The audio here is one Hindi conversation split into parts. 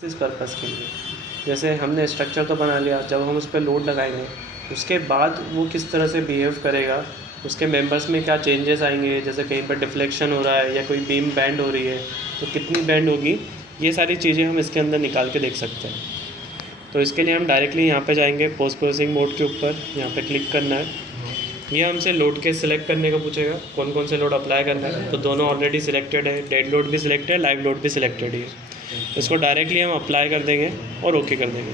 इस पर्पज़ के लिए जैसे हमने स्ट्रक्चर तो बना लिया, जब हम उस पर लोड लगाएंगे उसके बाद वो किस तरह से बिहेव करेगा, उसके मेंबर्स में क्या चेंजेस आएंगे, जैसे कहीं पर डिफ्लेक्शन हो रहा है या कोई बीम बैंड हो रही है तो कितनी बैंड होगी, ये सारी चीज़ें हम इसके अंदर निकाल के देख सकते हैं। तो इसके लिए हम डायरेक्टली यहाँ पे जाएंगे पोस्ट प्रोसेसिंग मोड के ऊपर, यहाँ पे क्लिक करना है। ये हमसे लोड के सिलेक्ट करने को पूछेगा, कौन कौन से लोड अप्लाई करना है। तो दोनों ऑलरेडी सिलेक्टेड है, डेड लोड भी सिलेक्टेड है, लाइव लोड भी सिलेक्टेड है। इसको डायरेक्टली हम अप्लाई कर देंगे और ओके कर देंगे।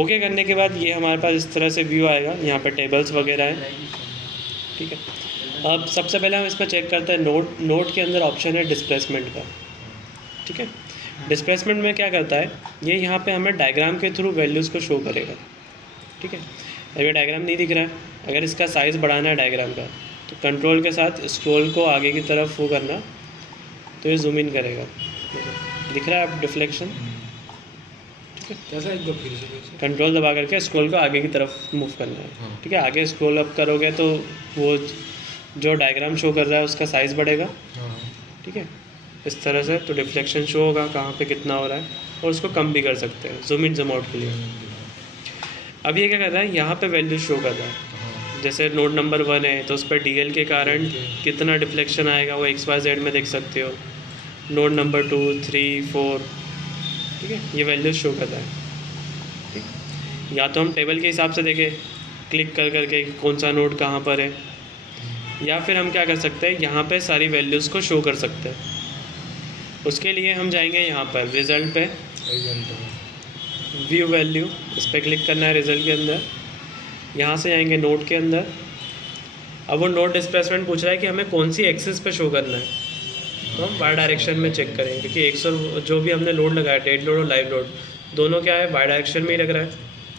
ओके करने के बाद ये हमारे पास इस तरह से व्यू आएगा, यहाँ पे टेबल्स वगैरह हैं, ठीक है। अब सबसे पहले हम इसमें चेक करते हैं नोड के अंदर ऑप्शन है डिस्प्लेसमेंट का, ठीक है। डिस्प्लेसमेंट में क्या करता है, ये यहाँ पे हमें डायग्राम के थ्रू वैल्यूज़ को शो करेगा, ठीक है। अगर डायग्राम नहीं दिख रहा है, अगर इसका साइज़ बढ़ाना है डायग्राम का, तो कंट्रोल के साथ स्क्रॉल को आगे की तरफ वो करना, तो ये जूम इन करेगा। दिख रहा है आप डिफ्लेक्शन, ठीक है। कैसा एक दो फिर से कंट्रोल दबा करके स्क्रॉल को आगे की तरफ मूव करना है, ठीक है। आगे स्क्रॉल अप करोगे तो वो जो डायग्राम शो कर रहा है उसका साइज़ बढ़ेगा, ठीक है, इस तरह से। तो डिफ्लेक्शन शो होगा कहाँ पे कितना हो रहा है, और उसको कम भी कर सकते हैं जूम इन जूम आउट के लिए। अब ये क्या कर रहा है, यहाँ पे वैल्यू शो कर रहा है। जैसे नोड नंबर 1 है तो उस पर DL के कारण कितना डिफ्लेक्शन आएगा वो XYZ में देख सकते हो। नोड नंबर 2, 3, 4, ठीक है, ये वैल्यूज शो कर रहा है, ठीक। या तो हम टेबल के हिसाब से देखें क्लिक कर करके कौन सा नोड कहाँ पर है, या फिर हम क्या कर सकते हैं, यहाँ पे सारी वैल्यूज़ को शो कर सकते हैं। उसके लिए हम जाएंगे यहाँ पर रिज़ल्ट पे, व्यू वैल्यू, इस पर क्लिक करना है रिज़ल्ट के अंदर। यहाँ से जाएंगे नोड के अंदर। अब वो नोड डिस्प्लेसमेंट पूछ रहा है कि हमें कौन सी एक्सिस पे शो करना है, तो हम वाई डायरेक्शन में चेक करेंगे, क्योंकि 100 जो भी हमने लोड लगाया, डेड लोड और लाइव लोड दोनों क्या है, वाई डायरेक्शन में ही लग रहा है।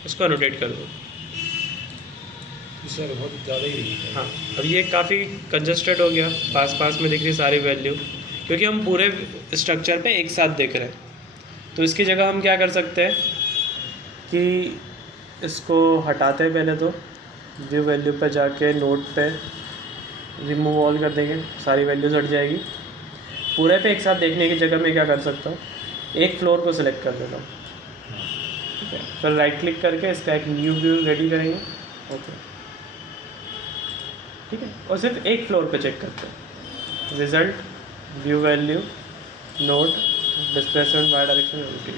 इसको अनोटेट कर दो। सर बहुत ज़्यादा ही हाँ, अब ये काफ़ी कंजस्टेड हो गया, पास पास में दिख रही सारी वैल्यू, क्योंकि हम पूरे स्ट्रक्चर पे एक साथ देख रहे हैं। तो इसकी जगह हम क्या कर सकते हैं कि इसको हटाते हैं, पहले तो व्यू वैल्यू पे जाके नोड पे रिमूव ऑल कर देंगे, सारी वैल्यूज हट जाएगी। पूरे पे एक साथ देखने की जगह मैं क्या कर सकता हूँ, एक फ्लोर को सिलेक्ट कर देता हूँ, ठीक है। फिर राइट क्लिक करके इसका एक न्यू व्यू रेडी करेंगे, ओके, ठीक है। और सिर्फ एक फ्लोर पे चेक करते हैं, result, view value, node, displacement, y direction, okay.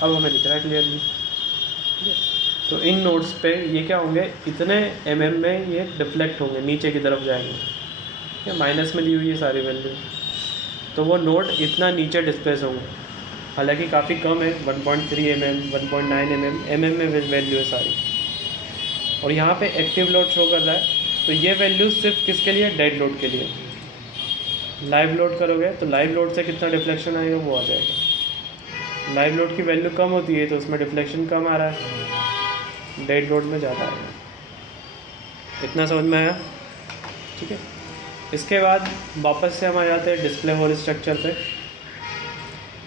अब हमें दिख रहा है क्लियरली, ठीक है। तो इन नोड्स पे ये क्या होंगे, इतने mm में ये डिफ्लेक्ट होंगे, नीचे की तरफ जाएंगे, ठीक है। माइनस में दी हुई है सारी वैल्यू, तो वो नोड इतना नीचे डिस्प्लेस होंगे। हालांकि काफ़ी कम है, 1.3 mm, 1.9 mm में वैल्यू है सारी। और यहाँ पे एक्टिव लोड शो कर रहा है, तो ये वैल्यू सिर्फ किसके लिए, डेड लोड के लिए। लाइव लोड करोगे तो लाइव लोड से कितना डिफ्लेक्शन आएगा वो आ जाएगा। लाइव लोड की वैल्यू कम होती है तो उसमें डिफ्लेक्शन कम आ रहा है, डेड लोड में ज़्यादा आएगा। इतना समझ में आया, ठीक है। इसके बाद वापस से हम आ जाते हैं डिस्प्ले होल स्ट्रक्चर पे।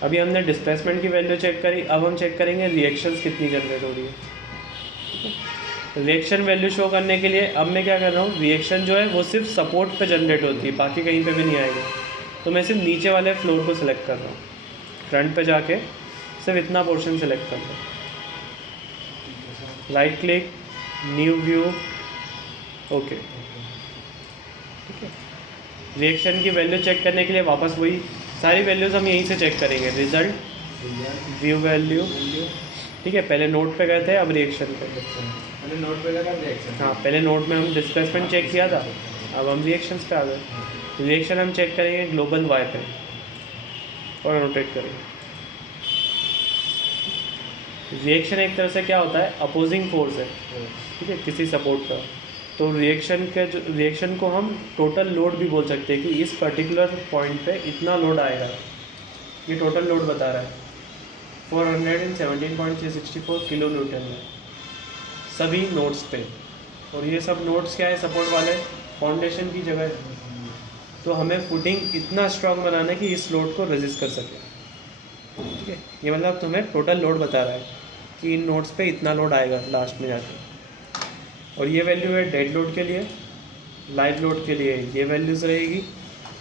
अभी हमने डिस्प्लेसमेंट की वैल्यू चेक करी, अब हम चेक करेंगे रिएक्शंस कितनी जनरेट हो रही है, ठीक है। रिएक्शन वैल्यू शो करने के लिए अब मैं क्या कर रहा हूँ, रिएक्शन जो है वो सिर्फ सपोर्ट पे जनरेट होती है, बाकी कहीं पे भी नहीं आएगी। तो मैं सिर्फ नीचे वाले फ्लोर को सिलेक्ट कर रहा हूँ, फ्रंट पे जाके सिर्फ इतना पोर्शन सेलेक्ट कर रहा हूँ, right click, new view, okay, ठीक है। रिएक्शन की वैल्यू चेक करने के लिए वापस वही सारी वैल्यूज़ हम यहीं से चेक करेंगे, रिजल्ट, व्यू वैल्यू, ठीक है। पहले नोट पे गए थे, अब रिएक्शन पे, पहले नोट पे लगा रिएक्शन। हाँ, पहले नोट में हम डिस्प्लेसमेंट चेक किया था, अब हम रिएक्शंस पे आ गए। रिएक्शन हम चेक करेंगे ग्लोबल वाई पे और अनोटेट करेंगे। रिएक्शन एक तरह से क्या होता है, अपोजिंग फोर्स है, ठीक है, किसी सपोर्ट का। तो रिएक्शन को हम टोटल लोड भी बोल सकते हैं कि इस पर्टिकुलर पॉइंट पे इतना लोड आएगा। ये टोटल लोड बता रहा है 417.364 किलो न्यूटन है सभी नोड्स पे। और ये सब नोड्स क्या है, सपोर्ट वाले फाउंडेशन की जगह है। तो हमें फुटिंग इतना स्ट्रॉन्ग बनाना है कि इस लोड को रेजिस्ट कर सके, ठीक है। ये मतलब तुम्हें टोटल लोड बता रहा है कि इन नोड्स पे इतना लोड आएगा लास्ट में जाके। और ये वैल्यू है डेड लोड के लिए, लाइव लोड के लिए ये वैल्यूज़ रहेगी,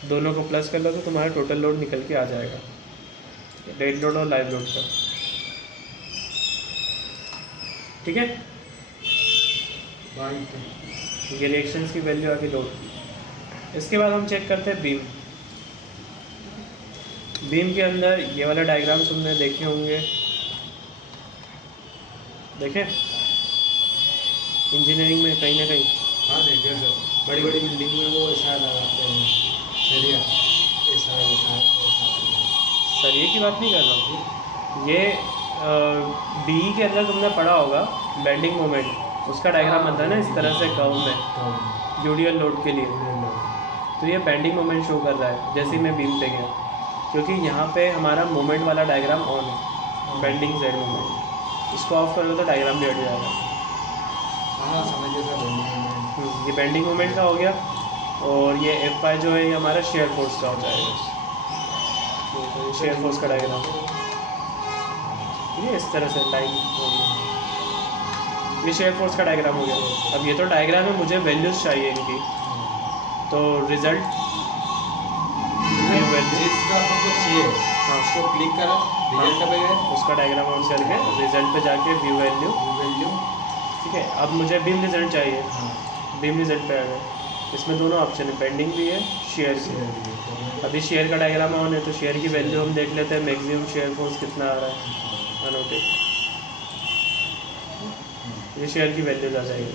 दोनों को प्लस कर लो तो तुम्हारा टोटल लोड निकल के आ जाएगा। डेड लोड और लाइव लोड का। ठीक है, ये रिएक्शंस की वैल्यू आगे लोड। इसके बाद हम चेक करते हैं बीम। बीम के अंदर ये वाला डायग्राम तुमने देखे होंगे, देखे इंजीनियरिंग में कहीं ना कहीं। हाँ देखिए सर, बड़ी बड़ी बिल्डिंग में वो ऐसा लगाते हैं सरिया, ऐसा ऐसा ऐसा। सर ये की बात नहीं कर रहा हूँ, ये बीई के अंदर तुमने पढ़ा होगा बेंडिंग मोमेंट, उसका डायग्राम बनता है ना इस तरह से कर्व में यूडियल लोड के लिए। तो ये बेंडिंग मोमेंट शो कर रहा है जैसे ही मैं बीम पे गया, क्योंकि यहाँ पे हमारा मोमेंट वाला डायग्राम ऑन है, बेंडिंग जेड मोमेंट। इसको ऑफ करोगे तो डायग्राम भी हट जाएगा। हाँ समझिए सर, ये बेंडिंग मोमेंट का हो गया, और ये एफ आई जो है ये हमारा शेयर फोर्स का हो जाएगा। तो शेयर फोर्स का डायग्राम ये इस तरह से लाइन, ये शेयर फोर्स का डायग्राम हो गया। अब ये तो डायग्राम है, मुझे वैल्यूज चाहिए इनकी, तो रिजल्ट जिसका आपको चाहिए हाँ उसको क्लिक करो, रिजल्ट पे गए, उसका डायग्राम ऑन करके रिजल्ट पे जाके व्यू वैल्यू। ठीक है, अब मुझे बीम रिजल्ट चाहिए, बीम रिजल्ट पे आ गए। इसमें दोनों ऑप्शन है, बेंडिंग भी है, शेयर भी है। अभी शेयर का डायग्राम ऑन है तो शेयर की वैल्यू हम देख लेते हैं, मैक्सिमम शेयर फोर्स कितना आ रहा है अनोटेड, ये शेयर की वैल्यूज आ जाएगी।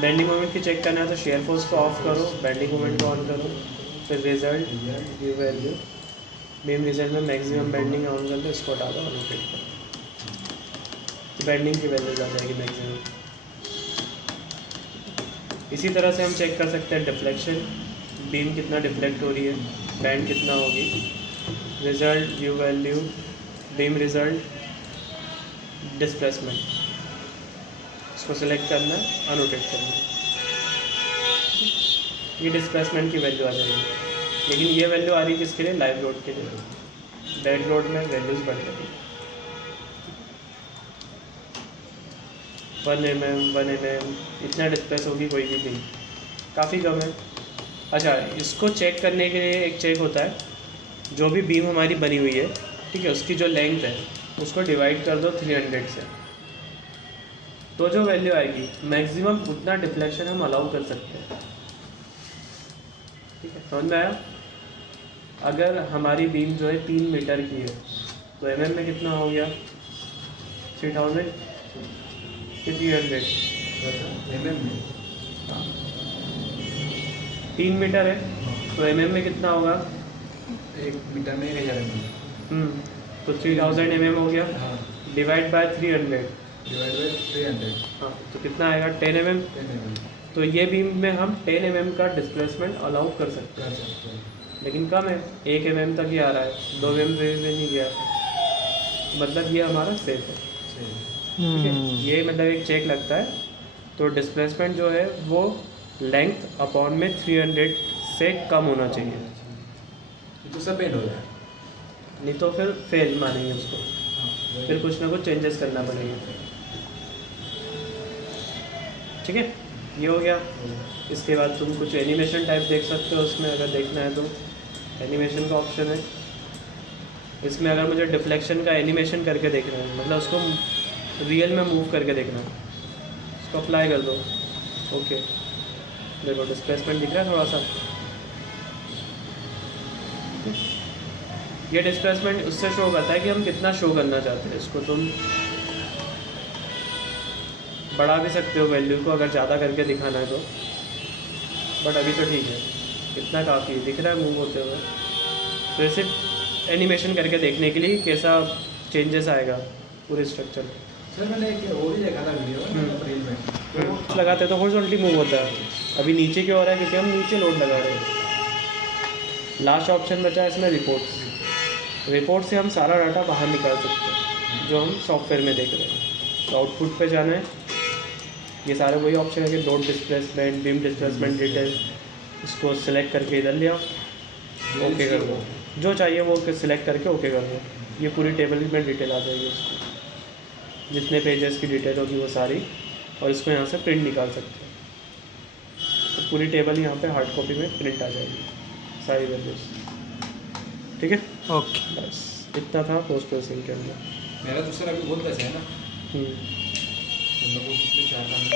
बेंडिंग मोमेंट की चेक करना है तो शेयर फोर्स को ऑफ करो, बेंडिंग मोमेंट को ऑन करो, फिर result view value, beam result में मैक्सिमम बेंडिंग ऑन कर दो, इसको डालो अनोटेड करो, बेंडिंग की वैल्यूज आ जाएगी मैक्सिमम। इसी तरह से हम चेक कर सकते हैं डिफ्लेक्शन, बीम कितना डिफ्लेक्ट हो रही है, बैंड कितना होगी, result view value, beam result, displacement, इसको सिलेक्ट करना है, अनोटेट करना है, ये डिस्प्लेसमेंट की वैल्यू आ जाएगी। लेकिन ये वैल्यू आ रही है किसके लिए, लाइव लोड के लिए। डेड लोड में वैल्यूज बढ़ जाएगी, 1 mm इतना डिस्प्लेस होगी कोई भी बीम, काफ़ी कम है। अच्छा, इसको चेक करने के लिए एक चेक होता है, जो भी बीम हमारी बनी हुई है, ठीक है, उसकी जो लेंथ है उसको डिवाइड कर दो 300 से, तो जो वैल्यू आएगी मैक्सिमम उतना डिफ्लेक्शन हम अलाउ कर सकते हैं। ठीक है, समझ में आया। अगर हमारी बीम जो है 3 मीटर की है तो mm में कितना हो गया, 3000 कि 300, में 3 मीटर है तो mm में कितना होगा, 1 मीटर में 1000 mm। तो 3000 mm हो गया, हाँ, डिवाइड बाय 300, डिवाइड बाय 300, हाँ, तो कितना आएगा 10 mm। 10 mm तो ये बीम में हम 10 mm का डिस्प्लेसमेंट अलाउ कर सकते हैं, कर सकते हैं। लेकिन कम है, 1 mm तक ही आ रहा है, 2 mm में नहीं गया, मतलब ये हमारा सेफ है। ठीक है, ये मतलब एक चेक लगता है। तो डिस्प्लेसमेंट जो है वो लेंथ अपॉन में 300 से कम होना चाहिए, तो सब बेंड हो जाए, नहीं तो फिर फेल मानेंगे उसको, हाँ, फिर कुछ ना कुछ चेंजेस करना पड़ेगा। ठीक है, ये हो गया। इसके बाद तुम कुछ एनिमेशन टाइप देख सकते हो उसमें, अगर देखना है तो एनिमेशन का ऑप्शन है। इसमें अगर मुझे डिफ्लेक्शन का एनिमेशन करके देखना है, मतलब उसको रियल में मूव करके देखना है, उसको अप्लाई कर दो। ओके, देखो डिस्प्लेसमेंट दिख रहा है थोड़ा सा, ये डिस्प्लेसमेंट उससे शो करता है कि हम कितना शो करना चाहते हैं। इसको तुम बढ़ा भी सकते हो वैल्यू को अगर ज़्यादा करके दिखाना है तो, बट अभी तो ठीक है, इतना काफ़ी है, दिख रहा है मूव होते हुए। तो सिर्फ एनिमेशन करके देखने के लिए कैसा चेंजेस आएगा पूरे स्ट्रक्चर में। सर मैंने एक वो भी देखा था वीडियो रील में, कुछ लगाते हैं तो हॉरिजॉन्टली मूव होता है, अभी नीचे क्यों हो रहा है, क्योंकि हम नीचे लोड लगा रहे हैं। लास्ट ऑप्शन बचा है इसमें रिपोर्ट्स। रिपोर्ट से हम सारा डाटा बाहर निकाल सकते हैं जो हम सॉफ्टवेयर में देख रहे हैं। तो आउटपुट पे जाना है, ये सारे वही ऑप्शन है कि load displacement, beam displacement detail, इसको सिलेक्ट करके इधर ले आओ, ओके कर दो, जो चाहिए वो सिलेक्ट करके ओके कर दो। ये पूरी टेबल में डिटेल आ जाएगी उसकी, जितने पेजेस की डिटेल होगी वो सारी, और इसको यहाँ से प्रिंट निकाल सकते हैं। तो पूरी टेबल यहाँ पे हार्ड कॉपी में प्रिंट आ जाएगी सारी वैल्यूज। ठीक है। ओके। बस इतना था पोस्ट प्रोसेसिंग के अंदर। मेरा दूसरा अभी बहुत बचा है ना, हम्म। तो मैं वो कितने चाहता हूँ